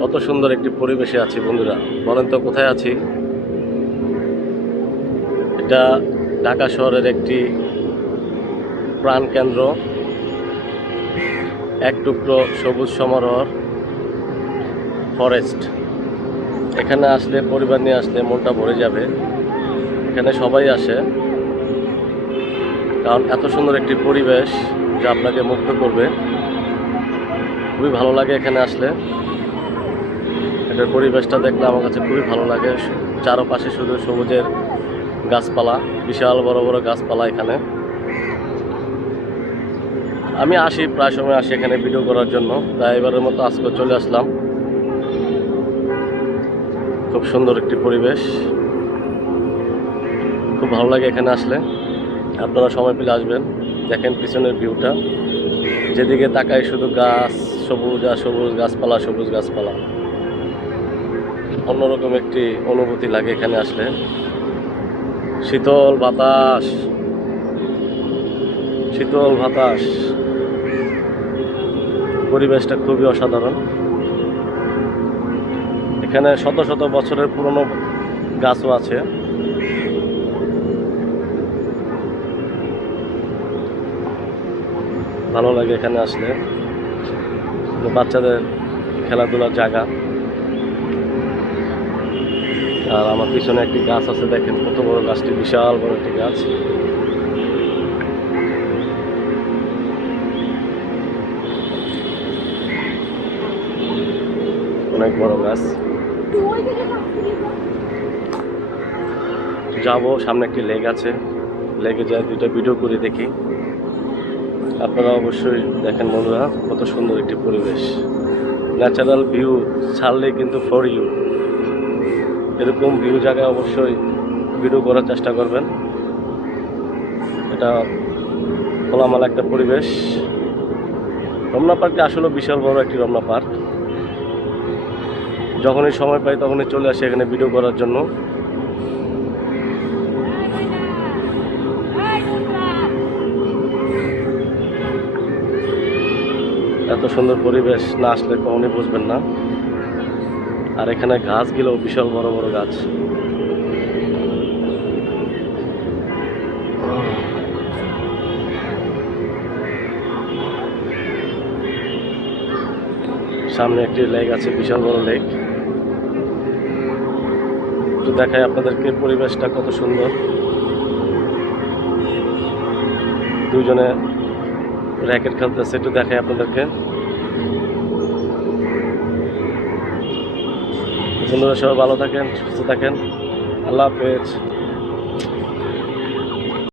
কত সুন্দর একটি পরিবেশে আছি বন্ধুরা, বলেন তো কোথায় আছি? এটা ঢাকা শহরের একটি প্রাণকেন্দ্র, এক টুকরো সবুজ সমারোহ ফরেস্ট। এখানে আসলে, পরিবার নিয়ে আসলে মনটা ভরে যাবে। এখানে সবাই আসে, কারণ এত সুন্দর একটি পরিবেশ যা আপনাকে মুগ্ধ করবে। খুবই ভালো লাগে এখানে আসলে। এটার পরিবেশটা দেখলে আমার কাছে খুবই ভালো লাগে। চারপাশে শুধু সবুজের গাছপালা, বিশাল বড় বড় গাছপালা এখানে। আমি আসি, প্রায় সময় আসি এখানে ভিডিও করার জন্য, তাই এবারের মতো আজকে চলে আসলাম। খুব সুন্দর একটি পরিবেশ, খুব ভালো লাগে এখানে আসলে। আপনারা সময় পেলে আসবেন। দেখেন পিছনের ভিউটা, যেদিকে তাকাই শুধু গাছ, সবুজ আর সবুজ গাছপালা, সবুজ গাছপালা। অন্যরকম একটি অনুভূতি লাগে এখানে আসলে। শীতল বাতাস, শীতল বাতাস, পরিবেশটা খুবই অসাধারণ। এখানে শত শত বছরের পুরনো গাছও আছে। ভালো লাগে এখানে আসলে। বাচ্চাদের খেলাধুলার জায়গা। আর আমার পিছনে একটি গাছ আছে, দেখেন কত বড় গাছটি, বিশাল বড় একটি গাছ। অনেক বড় গাছ। যাবো, সামনে একটি লেক আছে, লেগে যায় দুইটা ভিডিও করে দেখি। আপনারা অবশ্যই দেখেন বন্ধুরা, কত সুন্দর একটি পরিবেশ। ন্যাচারাল ভিউ ছাড়লে কিন্তু ফর ইউ। এরকম ভিউ জায়গায় অবশ্যই ভিডিও করার চেষ্টা করবেন। এটা খোলামেলা একটা পরিবেশ। রমনা পার্কটি আসলে বিশাল বড় একটি রমনা পার্ক। যখনই সময় পাই তখনই চলে আসি এখানে ভিডিও করার জন্য। এত সুন্দর পরিবেশ না আসলে কখনই বুঝবেন না। আর এখানে গাছগুলো বিশাল বড় বড় গাছ। সামনে একটি লেক আছে, বিশাল বড় লেক। একটু দেখাই আপনাদেরকে পরিবেশটা কত সুন্দর। দুজনে র্যাকেট খেলতেছে, একটু দেখাই আপনাদেরকে। বন্ধুরা সবাই ভালো থাকেন, সুস্থ থাকেন। আল্লাহ হাফেজ।